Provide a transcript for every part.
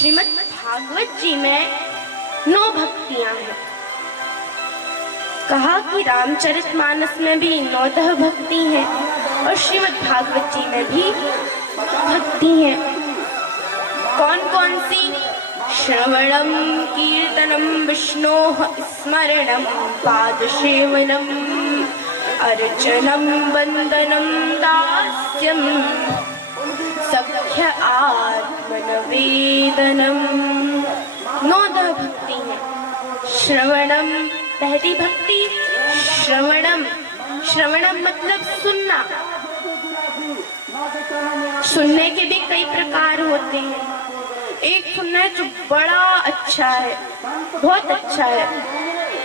श्रीमद् भागवत जी में 9 भक्तियां हैं। कहा कि रामचरितमानस में भी 9 भक्ति हैं और श्रीमद् भागवत जी में भी भक्ति हैं। कौन कौन सी? श्रवणम कीर्तनम विष्णोः स्मरणम पादसेवनम अर्चनम वंदनम दास्यम सख्य आत्मनिवेदनम। 9 भक्ति है। श्रवणम पहली भक्ति श्रवणम। श्रवणम मतलब सुनना। सुनने के भी कई प्रकार होते हैं। एक सुनना है जो बड़ा अच्छा है, बहुत अच्छा है,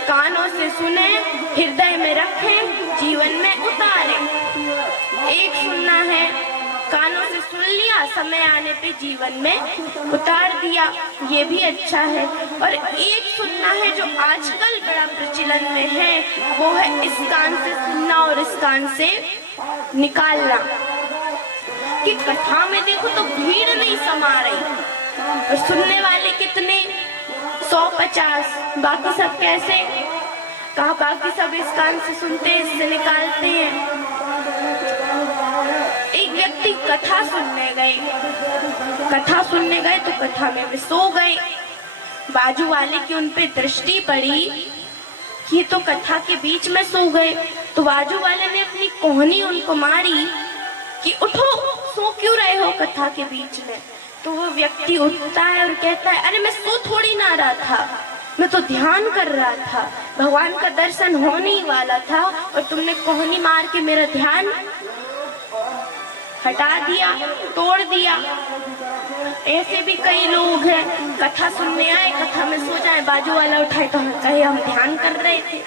कानों से सुने, हृदय में रखें, जीवन में उतारें। एक सुनना है कानों से सुन लिया, समय आने पे जीवन में उतार दिया, ये भी अच्छा है। और एक सुनना है जो आजकल बड़ा प्रचलन में है, वो है इस कान से सुनना और इस कान से निकालना। कि कथा में देखो तो भीड़ नहीं समा रही और सुनने वाले कितने 150, बाकी सब कैसे? कहा बाकी सब इस कान से सुनते हैं, इससे निकालते हैं। एक व्यक्ति कथा सुनने गए तो कथा में वे सो गए। बाजू वाले की उन पे दृष्टि पड़ी कि तो कथा के बीच में सो गए, तो बाजू वाले ने अपनी कोहनी उनको मारी कि उठो, सो क्यों रहे हो कथा के बीच में? तो वो व्यक्ति उठता है और कहता है, अरे मैं सो थोड़ी ना रहा था, मैं तो ध्यान कर रहा था, भगवान का दर्शन होने ही वाला था और तुमने कोहनी मार के मेरा ध्यान हटा दिया, तोड़ दिया। ऐसे भी कई लोग हैं, कथा सुनने आए, कथा में सो जाए, बाजू वाला उठाए तो कहे हम ध्यान कर रहे थे।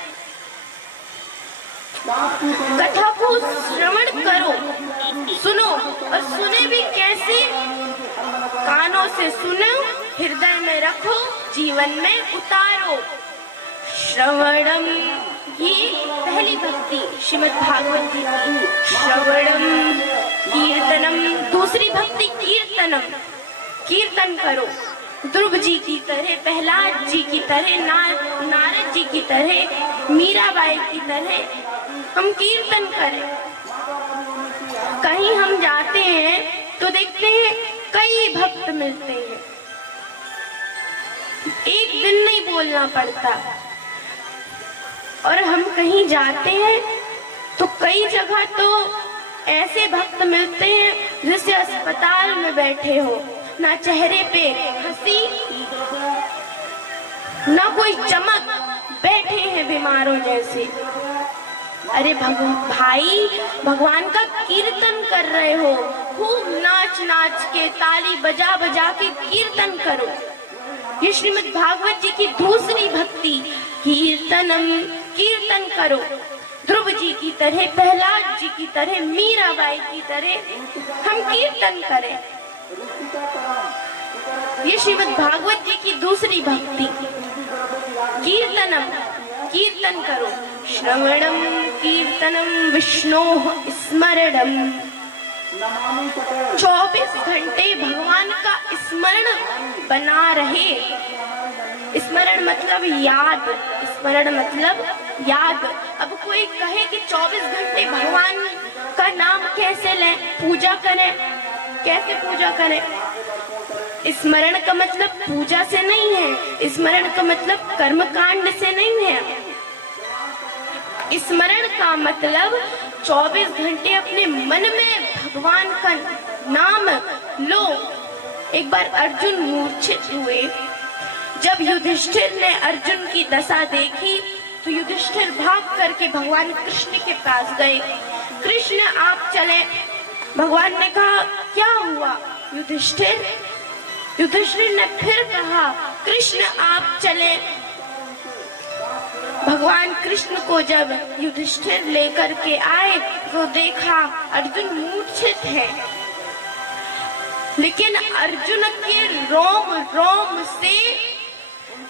कथा को श्रवण करो, सुनो, और सुने भी कैसे? कानों से सुनो, हृदय में रखो, जीवन में उतारो। श्रवणम, ये पहली भक्ति श्रीमद् भागवत जी की। श्रवणम कीर्तनम, दूसरी भक्ति कीर्तनम, कीर्तन करो। ध्रुव जी की तरह, प्रहलाद जी की तरह, नारद जी की तरह, मीराबाई की तरह हम कीर्तन करें। कहीं हम जाते हैं तो देखते हैं कई भक्त मिलते हैं, एक दिन नहीं बोलना पड़ता। और हम कहीं जाते हैं तो कई जगह तो ऐसे भक्त मिलते हैं जैसे अस्पताल में बैठे हो, ना चेहरे पे हंसी, ना कोई चमक, बैठे हैं बीमारों जैसे। अरे भाई, भगवान का कीर्तन कर रहे हो, खूब नाच नाच के, ताली बजा बजा के कीर्तन करो। ये श्रीमद् भागवत जी की दूसरी भक्ति, कीर्तनम, कीर्तन करो। ध्रुव जी की तरह, प्रहलाद जी की तरह, मीराबाई की तरह हम कीर्तन करें। ये श्रीमद् भागवत जी की दूसरी भक्ति, कीर्तनम, कीर्तन करो। श्रवणम कीर्तनम विष्णोः स्मरणम। 24 घंटे भगवान का स्मरण बना रहे। स्मरण मतलब याद, स्मरण मतलब याद। अब कोई कहे कि 24 घंटे भगवान का नाम कैसे लें, पूजा करें, कैसे पूजा करें? स्मरण का मतलब पूजा से नहीं है, स्मरण का मतलब कर्मकांड से नहीं है। स्मरण का मतलब 24 घंटे अपने मन में भगवान का नाम लो। एक बार अर्जुन मूर्छित हुए। जब युधिष्ठिर ने अर्जुन की दशा देखी तो युधिष्ठिर भाग करके भगवान कृष्ण के पास गए। कृष्ण आप चले। भगवान ने कहा क्या हुआ युधिष्ठिर? युधिष्ठिर ने फिर कहा कृष्ण आप चले। भगवान कृष्ण को जब युधिष्ठिर लेकर के आए तो देखा अर्जुन मूर्छित है, लेकिन अर्जुन के रोम रोम से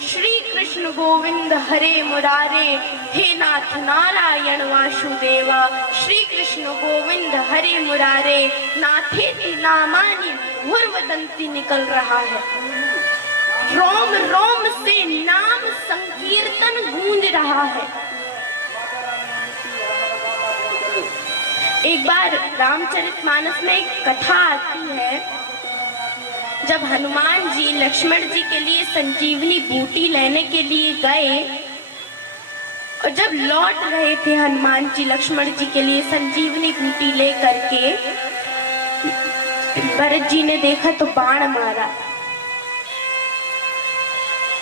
श्री कृष्ण गोविंद हरे मुरारे, हे नाथ नारायण वासुदेवा, श्री कृष्ण गोविंद हरे मुरारे, नाथेति नामानि भूर्वदंती निकल रहा है। रोम रोम से नाम संकीर्तन गूंज रहा है। एक बार रामचरितमानस में एक कथा आती है, जब हनुमान जी लक्ष्मण जी के लिए संजीवनी बूटी लेने के लिए गए और जब लौट रहे थे हनुमान जी लक्ष्मण जी के लिए संजीवनी बूटी ले करके, भरत जी ने देखा तो बाण मारा।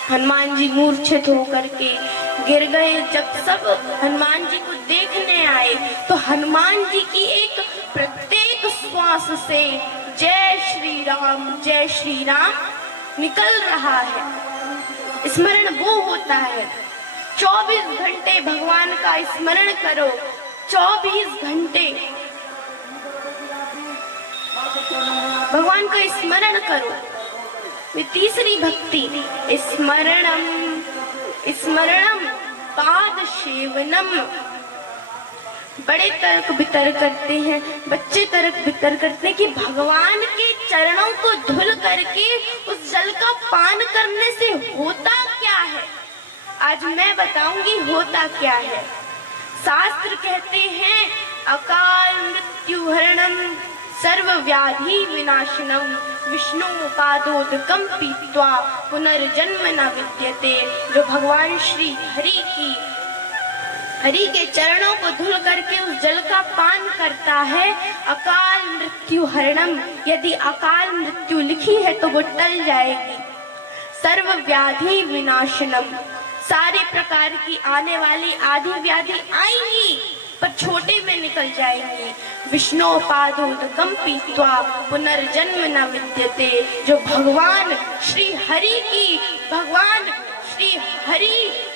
हनुमान जी मूर्छित होकर के गिर गए। जब सब हनुमान जी को देखने आए तो हनुमान जी की एक प्रत्येक श्वास से जय श्री राम निकल रहा है। स्मरण वो होता है, 24 घंटे भगवान का स्मरण करो, 24 घंटे भगवान का स्मरण करो। तीसरी भक्ति स्मरणम पाद सेवनम। बड़े तर्क बितर करते हैं, बच्चे तर्क बितर करते हैं कि भगवान के चरणों को धुल करके उस जल का पान करने से होता क्या है। आज मैं बताऊंगी होता क्या है। शास्त्र कहते हैं अकाल मृत्यु हरणम सर्व व्याधि विनाशनम विष्णु पादोदकम पीत्वा पुनर्जन्म न विद्यते। जो भगवान श्री हरि के चरणों को धुल करके उस जल का पान करता है, अकाल मृत्यु हरणम, यदि अकाल मृत्यु लिखी है तो वो टल जाएगी। सर्व व्याधि विनाशनम, सारे प्रकार की आने वाली आदि व्याधि आएंगी पर छोटे में निकल जाएंगी। विष्णु पादोदकम पीत्वा पुनर्जन्म न विद्यते। जो भगवान श्री हरि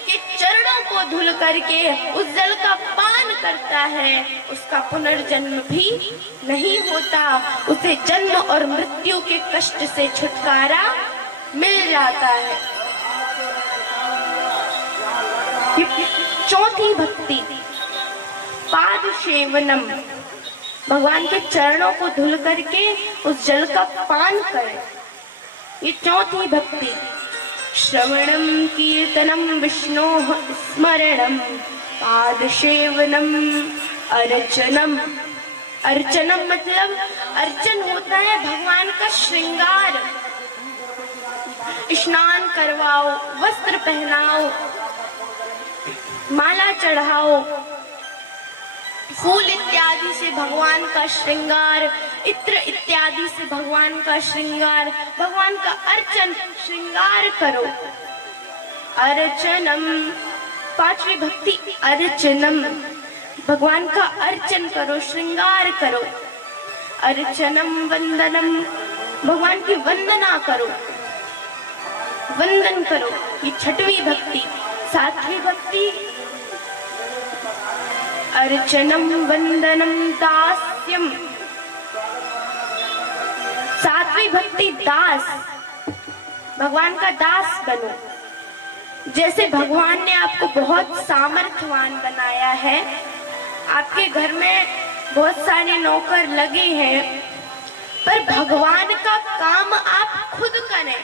के चरणों को धुल करके उस जल का पान करता है, उसका पुनर्जन्म भी नहीं होता। उसे जन्म और मृत्यु के कष्ट से छुटकारा मिल जाता है। चौथी भक्ति पाद सेवनम, भगवान के चरणों को धुल करके उस जल का पान करें, ये चौथी भक्ति। श्रवणम कीर्तनम विष्णोः स्मरणम पाद सेवनम अर्चनम। अर्चनम मतलब अर्चन होता है भगवान का श्रृंगार। स्नान करवाओ, वस्त्र पहनाओ, माला चढ़ाओ, फूल इत्यादि से भगवान का श्रृंगार, इत्र इत्यादि से भगवान का श्रृंगार, भगवान का अर्चन श्रृंगार करो। अर्चनम, पांचवी भक्ति अर्चनम, भगवान का अर्चन करो, श्रृंगार करो। अर्चनम वंदनम, भगवान की वंदना करो, वंदन करो, ये छठवीं भक्ति। सातवीं भक्ति अर्चनम वंदनम दास्यम, सातवीं भक्ति दास, भगवान का दास बनो। जैसे भगवान ने आपको बहुत सामर्थ्यवान बनाया है, आपके घर में बहुत सारे नौकर लगे हैं, पर भगवान का काम आप खुद करें,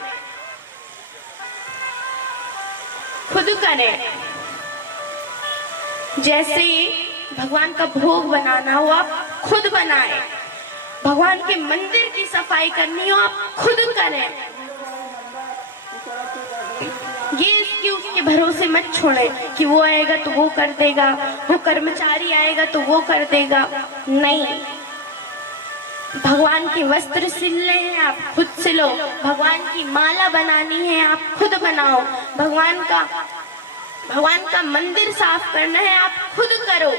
खुद करें। जैसे भगवान का भोग बनाना हो आप खुद बनाएं, भगवान के मंदिर की सफाई करनी हो आप खुद करें। ये इसके उसके भरोसे मत छोड़े कि वो आएगा तो वो कर देगा, वो कर्मचारी आएगा तो वो कर देगा। नहीं, भगवान के वस्त्र सिलने हैं आप खुद सिलो, भगवान की माला बनानी है आप खुद बनाओ, भगवान का मंदिर साफ करना है आप खुद करो।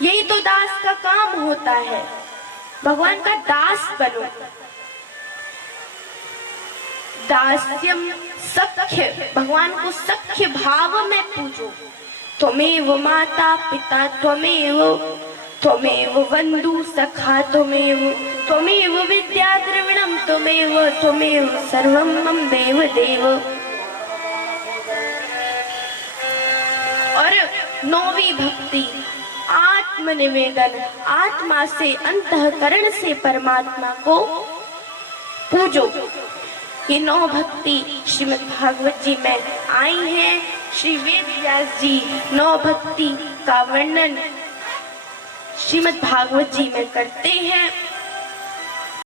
यही तो दास का काम होता है, भगवान का दास बनो। दास्यम सख्य, भगवान को सख्य भाव में पूजो। त्वमेव माता पिता त्वमेव बंधु सखा त्वमेव विद्या द्रविणम त्वमेव सर्वं मम देव देव। और नौवीं भक्ति आत्मनिवेदन, आत्मा से अंतःकरण से परमात्मा को पूजो। ये 9 भक्ति श्रीमद् भागवत जी में आई हैं। श्री वेद व्यास जी 9 भक्ति का वर्णन श्रीमद् भागवत जी में करते हैं।